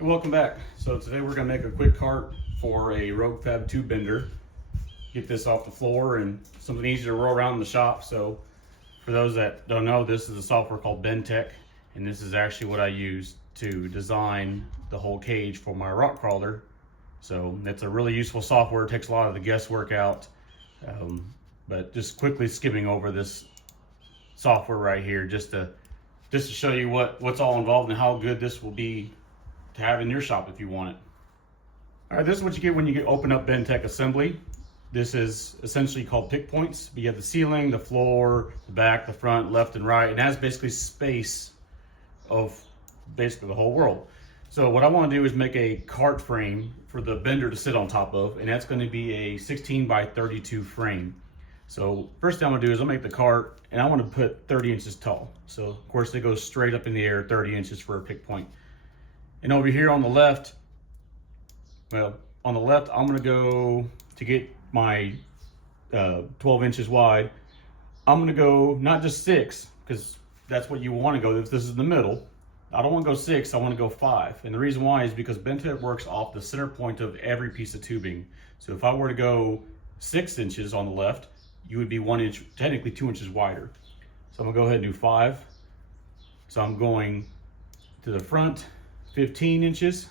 Welcome back. So today we're going to make a quick cart for a Rogue Fab tube bender. Get this off the floor and something easy to roll around in the shop. So for those that don't know, this is a software called Bentech, and this is actually what I use to design the whole cage for my rock crawler. So it's a really useful software. It takes a lot of the guesswork out. But just quickly skimming over this software right here just to show you what's all involved and how good this will be to have in your shop if you want it. All right, this is what you get when you open up Bentech Assembly. This is essentially called pick points. You have the ceiling, the floor, the back, the front, left and right. It has basically space of basically the whole world. So what I want to do is make a cart frame for the bender to sit on top of, and that's going to be a 16 by 32 frame. So first thing I'm going to do is I'll make the cart, and I want to put 30 inches tall. So of course it goes straight up in the air, 30 inches for a pick point. And over here on the left, I'm going to go to get my 12 inches wide. I'm going to go not just 6, because that's what you want to go. If this is the middle, I don't want to go 6, I want to go 5. And the reason why is because Bentech works off the center point of every piece of tubing. So if I were to go 6 inches on the left, you would be 1 inch, technically 2 inches wider. So I'm going to go ahead and do 5. So I'm going to the front 15 inches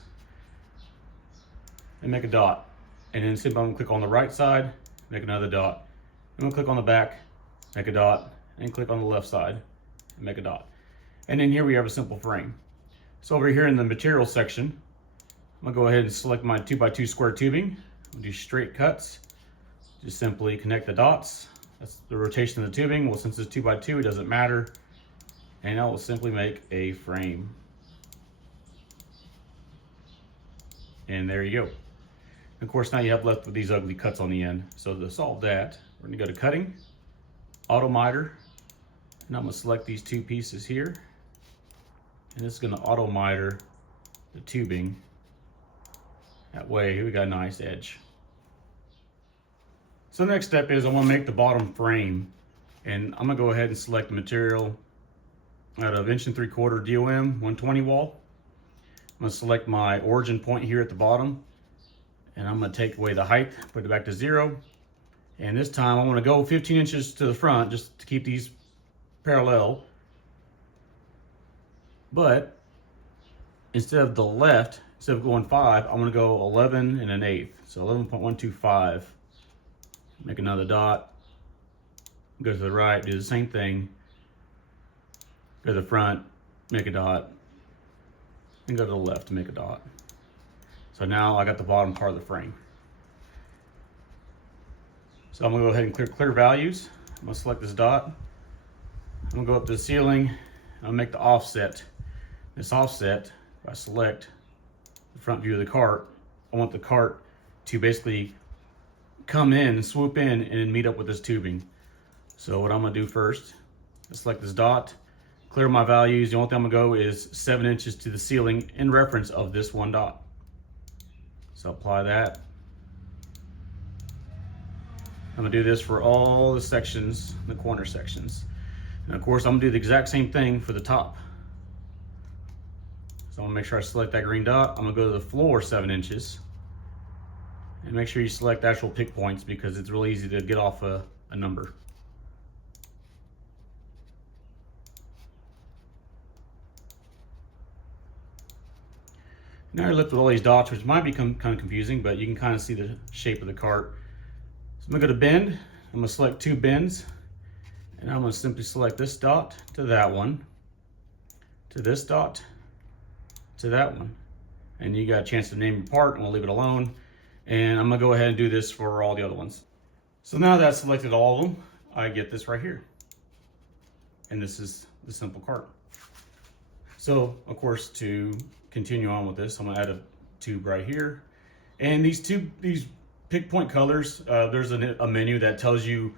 and make a dot. And then simply I'm gonna click on the right side, make another dot. I'm gonna click on the back, make a dot, and click on the left side and make a dot. And then here we have a simple frame. So over here in the material section, I'm gonna go ahead and select my 2x2 square tubing. I'm gonna do straight cuts. Just simply connect the dots. That's the rotation of the tubing. Well, since it's 2x2, it doesn't matter. And I will simply make a frame. And there you go. Of course, now you have left with these ugly cuts on the end. So to solve that, we're gonna go to cutting, auto miter, and I'm gonna select these 2 pieces here. And this is gonna auto miter the tubing. That way we got a nice edge. So the next step is I wanna make the bottom frame. And I'm gonna go ahead and select the material out of 1 3/4 DOM 120 wall. I'm going to select my origin point here at the bottom, and I'm going to take away the height, put it back to 0. And this time I want to go 15 inches to the front just to keep these parallel. But instead of the left, instead of going 5, I'm going to go 11 1/8. So 11.125. Make another dot. Go to the right, do the same thing. Go to the front, make a dot. And go to the left to make a dot. So now I got the bottom part of the frame. So I'm gonna go ahead and clear values. I'm gonna select this dot. I'm gonna go up to the ceiling. I'm gonna make the offset. This offset, if I select the front view of the cart, I want the cart to basically come in, swoop in, and meet up with this tubing. So what I'm gonna do first, I select this dot, clear my values. The only thing I'm gonna go is 7 inches to the ceiling in reference of this one dot. So apply that. I'm gonna do this for all the sections, the corner sections. And of course, I'm gonna do the exact same thing for the top. So I'm gonna make sure I select that green dot. I'm gonna go to the floor 7 inches. And make sure you select actual pick points because it's really easy to get off a number. Now you're left with all these dots, which might become kind of confusing, but you can kind of see the shape of the cart. So I'm gonna go to bend. I'm gonna select 2 bends, and I'm gonna simply select this dot to that one, to this dot, to that one. And you got a chance to name your part, and we'll leave it alone. And I'm gonna go ahead and do this for all the other ones. So now that I've selected all of them, I get this right here. And this is the simple cart. So of course, to continue on with this, I'm gonna add a tube right here. And these pick point colors, there's a menu that tells you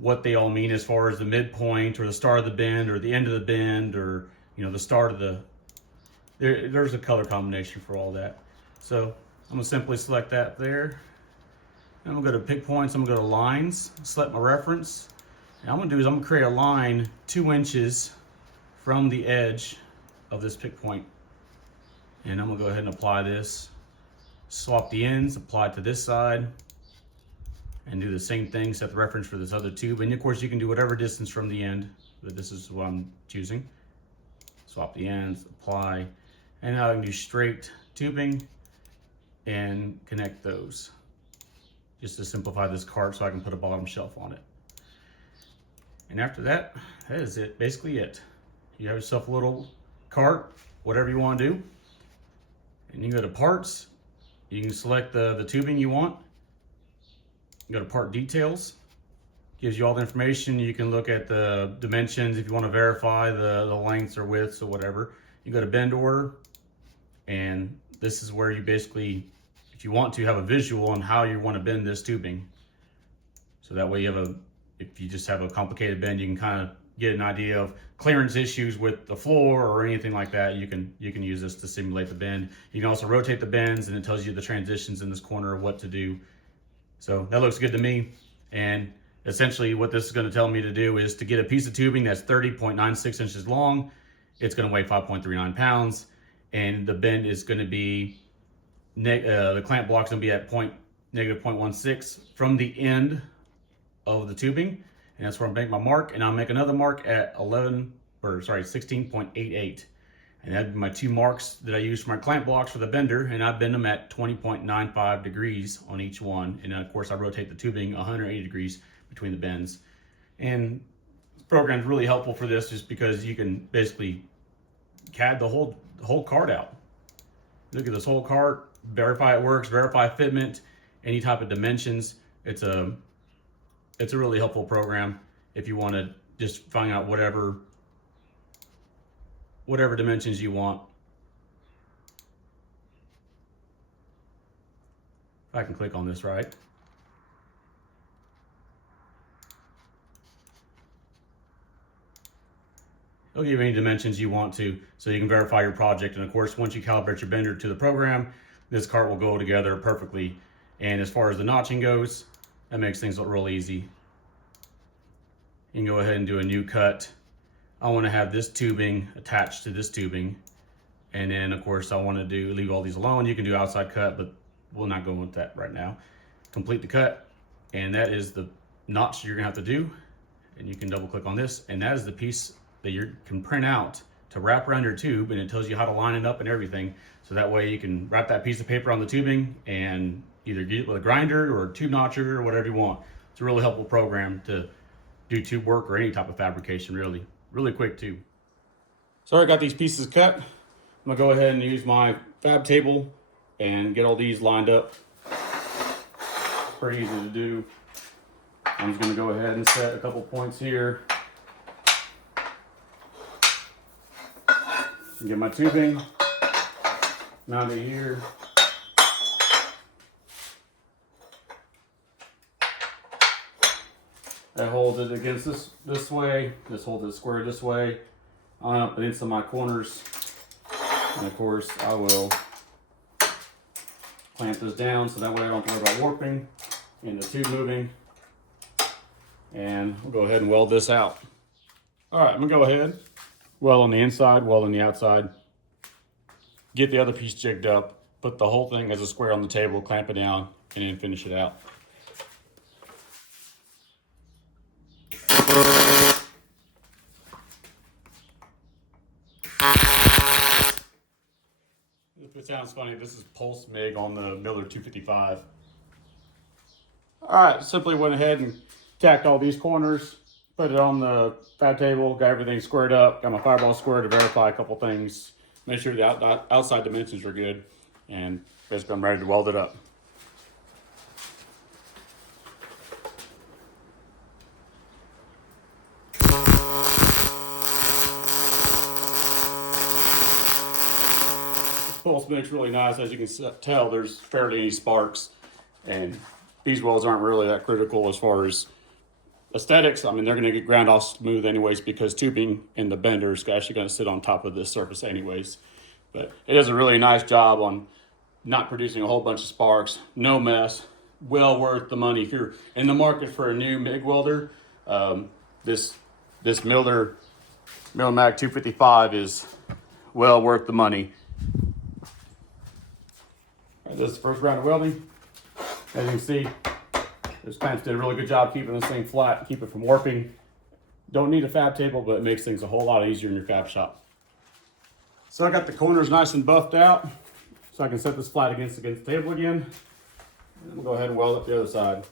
what they all mean as far as the midpoint or the start of the bend or the end of the bend or the start of the, there's a color combination for all that. So I'm gonna simply select that there. And I'm gonna go to pick points, I'm gonna go to lines, select my reference. And I'm gonna do is I'm gonna create a line 2 inches from the edge of this pick point. And I'm gonna go ahead and apply this. Swap the ends, apply it to this side, and do the same thing, set the reference for this other tube. And of course you can do whatever distance from the end, but this is what I'm choosing. Swap the ends, apply, and now I can do straight tubing and connect those. Just to simplify this cart so I can put a bottom shelf on it. And after that, that is it, basically it. You have yourself a little cart, whatever you want to do. And you go to parts, you can select the tubing you want. You go to part details, gives you all the information. You can look at the dimensions if you want to verify the lengths or widths or whatever. You go to bend order, and this is where you basically, if you want to, have a visual on how you want to bend this tubing. So that way you have if you just have a complicated bend, you can kind of get an idea of clearance issues with the floor or anything like that. You can use this to simulate the bend. You can also rotate the bends, and it tells you the transitions in this corner of what to do. So that looks good to me. And essentially what this is going to tell me to do is to get a piece of tubing that's 30.96 inches long. It's going to weigh 5.39 pounds, and the bend is going to be the clamp block's going to be at negative 0.16 from the end of the tubing, and that's where I'm making my mark. And I'll make another mark at 16.88, and that'd be my two marks that I use for my clamp blocks for the bender, and I bend them at 20.95 degrees on each one. And then of course I rotate the tubing 180 degrees between the bends. And this program is really helpful for this, just because you can basically CAD the whole cart out. Look at this whole cart, verify it works, verify fitment, any type of dimensions. It's a really helpful program if you want to just find out whatever dimensions you want. If I can click on this right. It'll give you any dimensions you want to, so you can verify your project. And of course, once you calibrate your bender to the program, this cart will go together perfectly. And as far as the notching goes, that makes things look real easy. You can go ahead and do a new cut. I want to have this tubing attached to this tubing. And then of course I want to leave all these alone. You can do outside cut, but we'll not go with that right now. Complete the cut. And that is the notch you're gonna have to do. And you can double click on this, and that is the piece that you can print out to wrap around your tube, and it tells you how to line it up and everything. So that way you can wrap that piece of paper on the tubing and either get it with a grinder or a tube notcher or whatever you want. It's a really helpful program to do tube work or any type of fabrication, really quick too. So I got these pieces cut. I'm gonna go ahead and use my fab table and get all these lined up. Pretty easy to do. I'm just gonna go ahead and set a couple points here. Get my tubing mounted here. That holds it against this way. This holds it square this way. On up against my corners. And of course I will clamp this down so that way I don't have to worry about warping and the tube moving. And we'll go ahead and weld this out. All right, I'm gonna go ahead, weld on the inside, weld on the outside. Get the other piece jigged up, put the whole thing as a square on the table, clamp it down, and then finish it out. If it sounds funny, this is pulse MIG on the Miller 255. All right, simply went ahead and tacked all these corners, put it on the fab table, got everything squared up, got my fireball squared to verify a couple things, make sure the outside dimensions are good, and basically I'm ready to weld it up. This pulse MIG's really nice. As you can tell, there's barely any sparks, and these welds aren't really that critical as far as aesthetics. I mean, they're going to get ground off smooth anyways, because tubing in the bender is actually going to sit on top of this surface anyways. But it does a really nice job on not producing a whole bunch of sparks. No mess. Well worth the money. If you're in the market for a new MIG welder, this Miller Mag 255 is well worth the money. This is the first round of welding. As you can see, this clamps did a really good job keeping this thing flat, keep it from warping. Don't need a fab table, but it makes things a whole lot easier in your fab shop. So I got the corners nice and buffed out, so I can set this flat against the table again. And we'll go ahead and weld up the other side.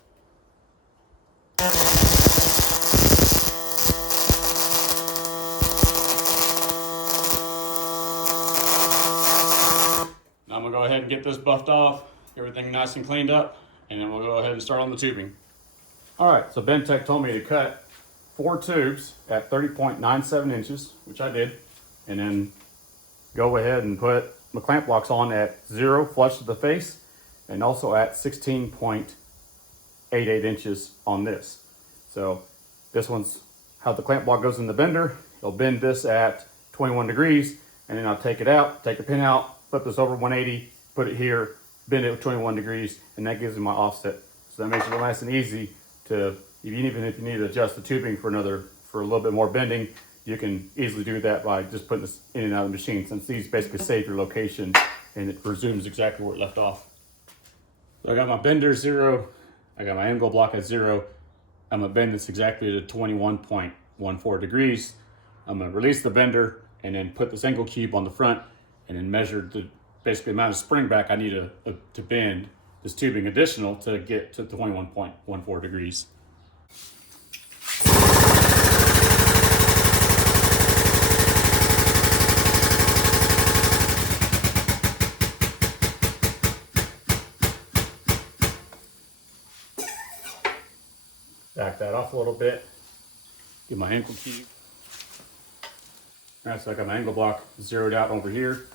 Now I'm gonna go ahead and get this buffed off, everything nice and cleaned up, and then we'll go ahead and start on the tubing. All right, so Bentech told me to cut 4 tubes at 30.97 inches, which I did, and then go ahead and put my clamp blocks on at 0 flush to the face, and also at 16.88 inches on this. So this one's how the clamp block goes in the bender. It'll bend this at 21 degrees, and then I'll take it out, take the pin out, flip this over 180, put it here, bend it with 21 degrees, and that gives me my offset. So that makes it nice and easy to, even if you need to adjust the tubing for a little bit more bending, you can easily do that by just putting this in and out of the machine, since these basically save your location and it resumes exactly where it left off. So I got my bender 0, I got my angle block at 0. I'm gonna bend this exactly to 21.14 degrees. I'm gonna release the bender and then put this angle cube on the front and then measure the basically amount of spring back I need to bend this tubing additional to get to 21.14 degrees. Back that off a little bit. Get my angle cube. All right, so I got my angle block zeroed out over here.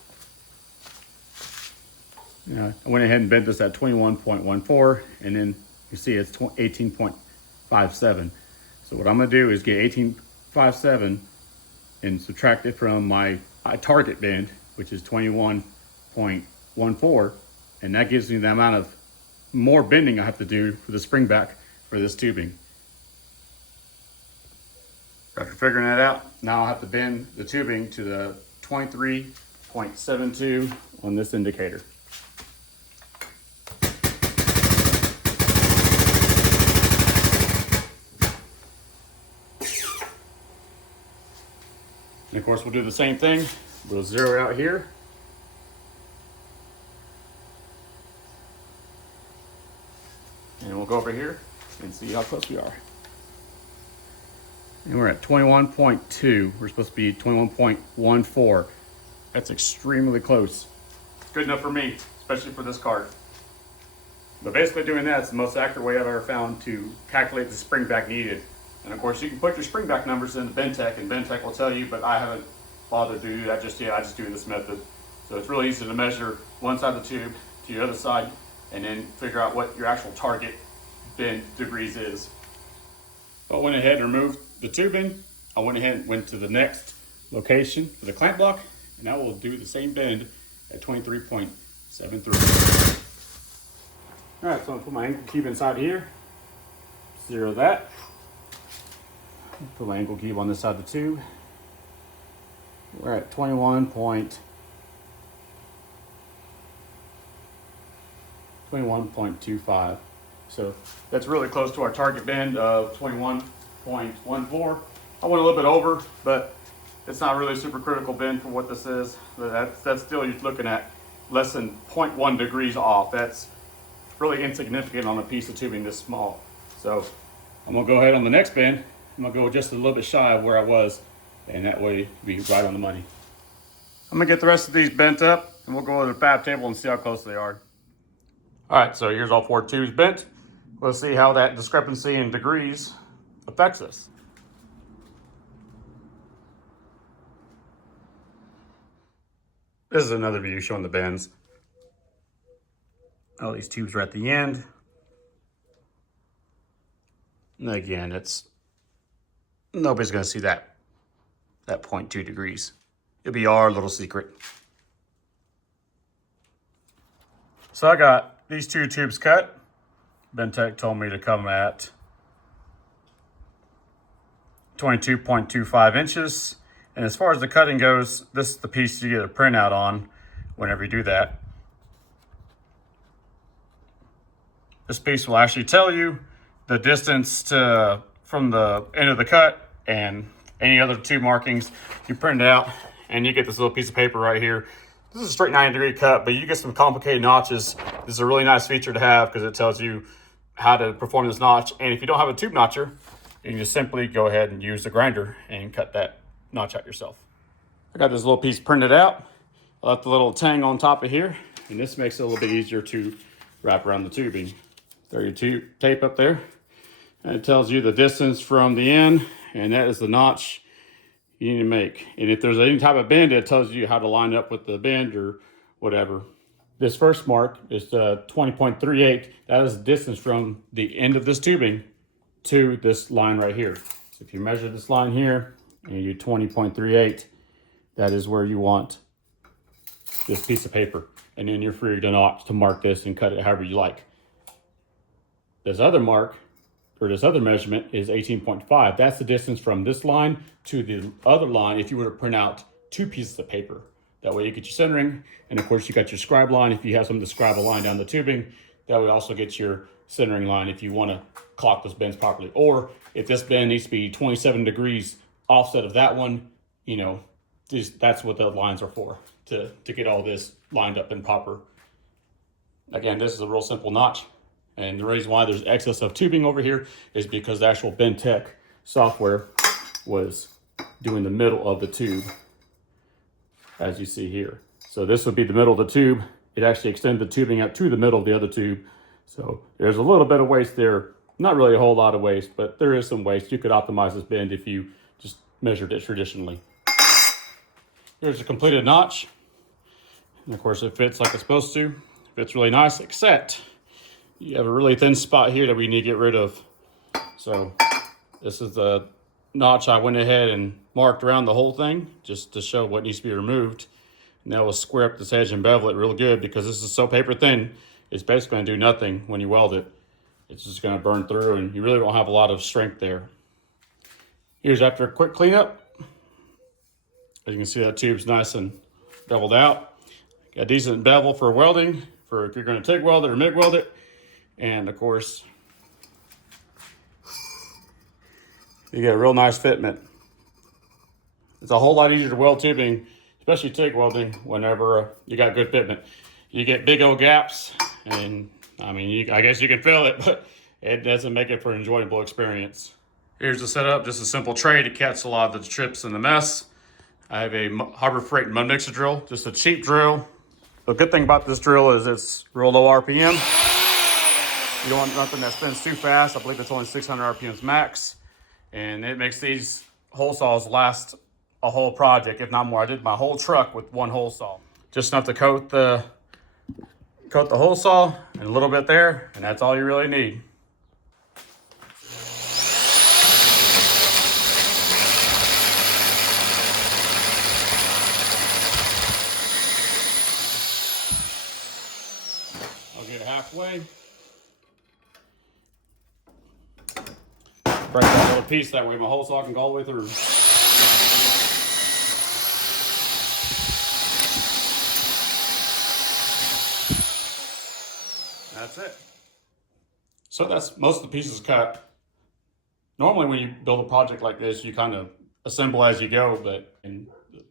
I went ahead and bent this at 21.14, and then you see it's 18.57. So what I'm gonna do is get 18.57 and subtract it from my target bend, which is 21.14, and that gives me the amount of more bending I have to do for the spring back for this tubing. After figuring that out, now I'll have to bend the tubing to the 23.72 on this indicator. And of course, we'll do the same thing. We'll zero out here. And we'll go over here and see how close we are. And we're at 21.2. We're supposed to be 21.14. That's extremely close. It's good enough for me, especially for this cart. But basically doing that is the most accurate way I've ever found to calculate the spring back needed. And of course you can put your spring back numbers into Bentech, and Bentech will tell you, but I haven't bothered to do that just yet. I just do this method. So it's really easy to measure one side of the tube to the other side and then figure out what your actual target bend degrees is. So I went ahead and removed the tubing. I went ahead and went to the next location for the clamp block, and I will do the same bend at 23.73. All right, so I'm gonna put my angle cube inside here, zero that. Put my angle cube on this side of the tube. We're at 21.25. So that's really close to our target bend of 21.14. I went a little bit over, but it's not really a super critical bend for what this is. But that's still, you're looking at less than 0.1 degrees off. That's really insignificant on a piece of tubing this small. So I'm gonna go ahead on the next bend. I'm gonna go just a little bit shy of where I was, and that way be right on the money. I'm gonna get the rest of these bent up, and we'll go to the fab table and see how close they are. All right, so here's all 4 tubes bent. Let's see how that discrepancy in degrees affects us. This is another view showing the bends. All these tubes are at the end. And again, nobody's gonna see that 0.2 degrees. It'll be our little secret. So I got these 2 tubes cut. Bentech told me to come at 22.25 inches. And as far as the cutting goes, this is the piece you get a printout on whenever you do that. This piece will actually tell you the distance from the end of the cut and any other tube markings. You print it out and you get this little piece of paper right here. This is a straight 90-degree cut, but you get some complicated notches. This is a really nice feature to have because it tells you how to perform this notch. And if you don't have a tube notcher, you can just simply go ahead and use the grinder and cut that notch out yourself. I got this little piece printed out. I left the little tang on top of here, and this makes it a little bit easier to wrap around the tubing. Throw your tube tape up there, and it tells you the distance from the end, and that is the notch you need to make. And if there's any type of bend, it tells you how to line up with the bend or whatever. This first mark is 20.38. That is the distance from the end of this tubing to this line right here. So if you measure this line here and you do 20.38, that is where you want this piece of paper. And then you're free to mark this and cut it however you like. This other mark, or this other measurement, is 18.5. That's the distance from this line to the other line if you were to print out two pieces of paper. That way you get your centering, and of course you got your scribe line if you have something to scribe a line down the tubing. That way also get your centering line if you want to clock those bends properly. Or if this bend needs to be 27 degrees offset of that one, you know, that's what the lines are for, to get all this lined up and proper. Again, this is a real simple notch. And the reason why there's excess of tubing over here is because the actual Bentech software was doing the middle of the tube, as you see here. So this would be the middle of the tube. It actually extended the tubing out to the middle of the other tube. So there's a little bit of waste there. Not really a whole lot of waste, but there is some waste. You could optimize this bend if you just measured it traditionally. Here's a completed notch. And of course it fits like it's supposed to. It fits really nice, except you have a really thin spot here that we need to get rid of. So this is the notch I went ahead and marked around the whole thing just to show what needs to be removed. And that will square up this edge and bevel it real good because this is so paper thin, it's basically going to do nothing when you weld it. It's just going to burn through and you really don't have a lot of strength there. Here's after a quick cleanup. As you can see, that tube's nice and beveled out. Got a decent bevel for welding, for if you're going to TIG weld it or MIG weld it. And of course, you get a real nice fitment. It's a whole lot easier to weld tubing, especially TIG welding, whenever you got good fitment. You get big old gaps, and I mean, I guess you can feel it, but it doesn't make it for an enjoyable experience. Here's the setup, just a simple tray to catch a lot of the trips and the mess. I have a Harbor Freight mud mixer drill, just a cheap drill. The good thing about this drill is it's real low RPM. You don't want nothing that spins too fast. I believe it's only 600 RPMs max. And it makes these hole saws last a whole project, if not more. I did my whole truck with one hole saw. Just enough to coat the hole saw and a little bit there, and that's all you really need. I'll get it halfway. Break that little piece, that way my hole saw can go all the way through. That's it. So that's most of the pieces cut. Normally when you build a project like this, you kind of assemble as you go, but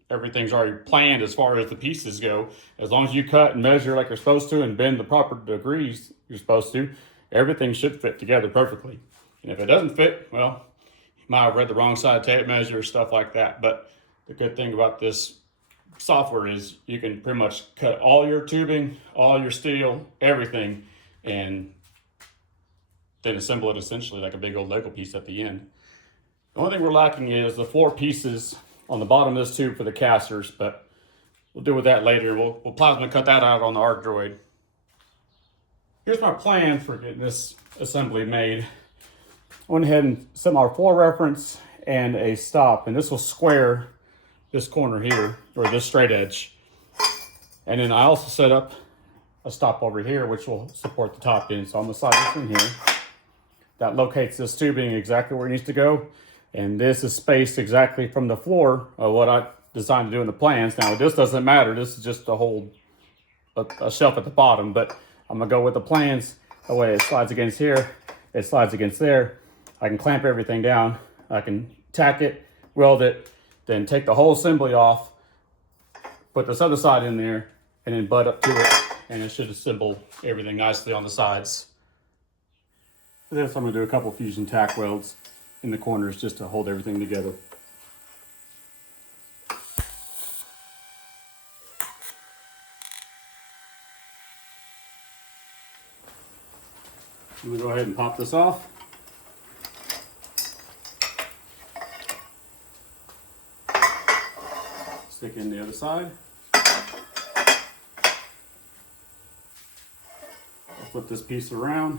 everything's already planned as far as the pieces go. As long as you cut and measure like you're supposed to and bend the proper degrees you're supposed to, everything should fit together perfectly. And if it doesn't fit, well, you might have read the wrong side of tape measure, stuff like that. But the good thing about this software is you can pretty much cut all your tubing, all your steel, everything, and then assemble it essentially like a big old Lego piece at the end. The only thing we're lacking is the 4 pieces on the bottom of this tube for the casters, but we'll deal with that later. We'll plasma cut that out on the arc droid. Here's my plan for getting this assembly made. I went ahead and set my floor reference and a stop, and this will square this corner here, or this straight edge. And then I also set up a stop over here, which will support the top end. So I'm gonna slide this in here. That locates this tubing exactly where it needs to go. And this is spaced exactly from the floor of what I designed to do in the plans. Now this doesn't matter, this is just to hold a shelf at the bottom, but I'm gonna go with the plans That way it slides against here, it slides against there. I can clamp everything down. I can tack it, weld it, then take the whole assembly off, put this other side in there, and then butt up to it, and it should assemble everything nicely on the sides. For this, I'm gonna do a couple fusion tack welds in the corners just to hold everything together. I'm gonna go ahead and pop this off. Stick in the other side. I'll flip this piece around.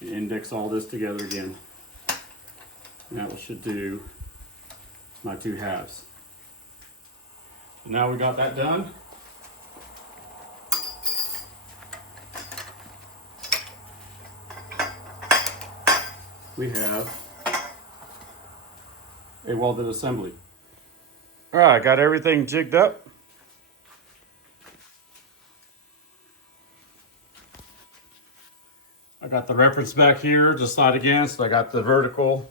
And index all this together again. And that should do my two halves. So now we got that done. We have a welded assembly. All right, got everything jigged up. I got the reference back here to slide against. I got the vertical.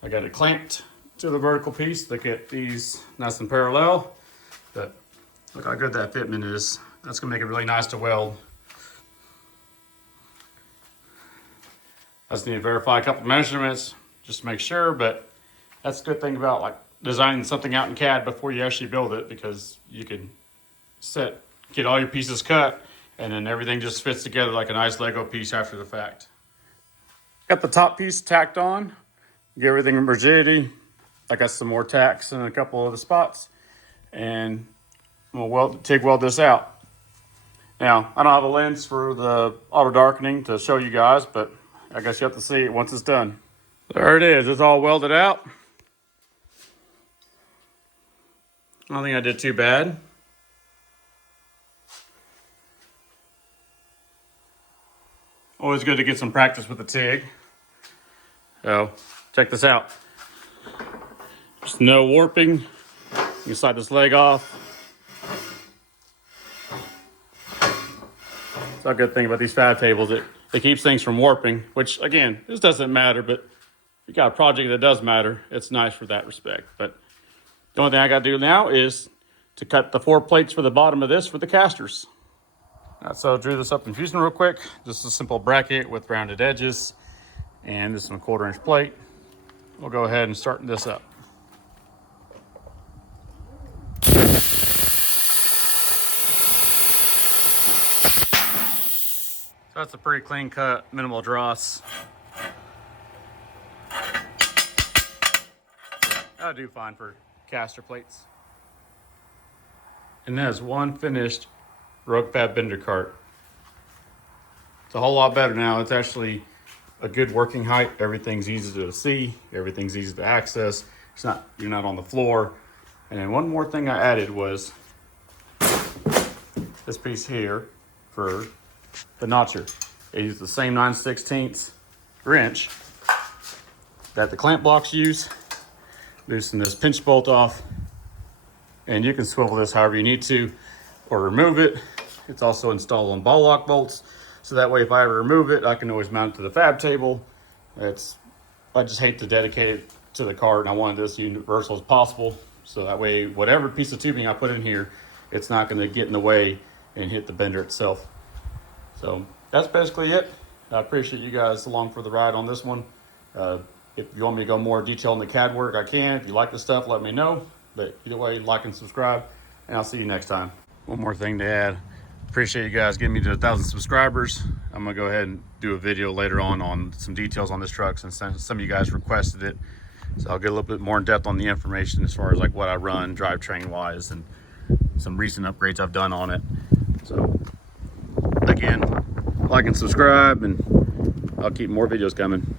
I got it clamped to the vertical piece to get these nice and parallel. But look how good that fitment is. That's gonna make it really nice to weld. I just need to verify a couple measurements just to make sure, but that's a good thing about like designing something out in CAD before you actually build it, because you can get all your pieces cut and then everything just fits together like a nice Lego piece after the fact. Got the top piece tacked on, get everything in rigidity. I got some more tacks in a couple of the spots, and we'll TIG weld this out. Now, I don't have a lens for the auto darkening to show you guys, but I guess you have to see it once it's done. There it is, it's all welded out. I don't think I did too bad. Always good to get some practice with the TIG. So, check this out. Just no warping. You can slide this leg off. It's a good thing about these fab tables. It keeps things from warping, which again, this doesn't matter, but if you got a project that does matter, it's nice for that respect. But the only thing I got to do now is to cut the 4 plates for the bottom of this for the casters. So I drew this up in Fusion real quick. Just a simple bracket with rounded edges, and this is a 1/4 inch plate. We'll go ahead and start this up. So that's a pretty clean cut, minimal dross. That'll do fine for caster plates. And that is one finished Rogue Fab bender cart. It's a whole lot better now. It's actually a good working height. Everything's easy to see. Everything's easy to access. You're not on the floor. And then one more thing I added was this piece here for the notcher. I used the same 9/16 wrench that the clamp blocks use. Loosen this pinch bolt off, and you can swivel this however you need to or remove it. It's also installed on ball lock bolts, so that way if I ever remove it, I can always mount it to the fab table. I just hate to dedicate it to the cart, and I wanted this universal as possible, so that way whatever piece of tubing I put in here, it's not going to get in the way and hit the bender itself. So that's basically it. I appreciate you guys along for the ride on this one. If you want me to go more detail in the CAD work, I can. If you like the stuff, let me know. But either way, like and subscribe, and I'll see you next time. One more thing to add. Appreciate you guys getting me to 1,000 subscribers. I'm gonna go ahead and do a video later on some details on this truck, since some of you guys requested it. So I'll get a little bit more in depth on the information as far as like what I run drivetrain wise and some recent upgrades I've done on it. So again, like and subscribe, and I'll keep more videos coming.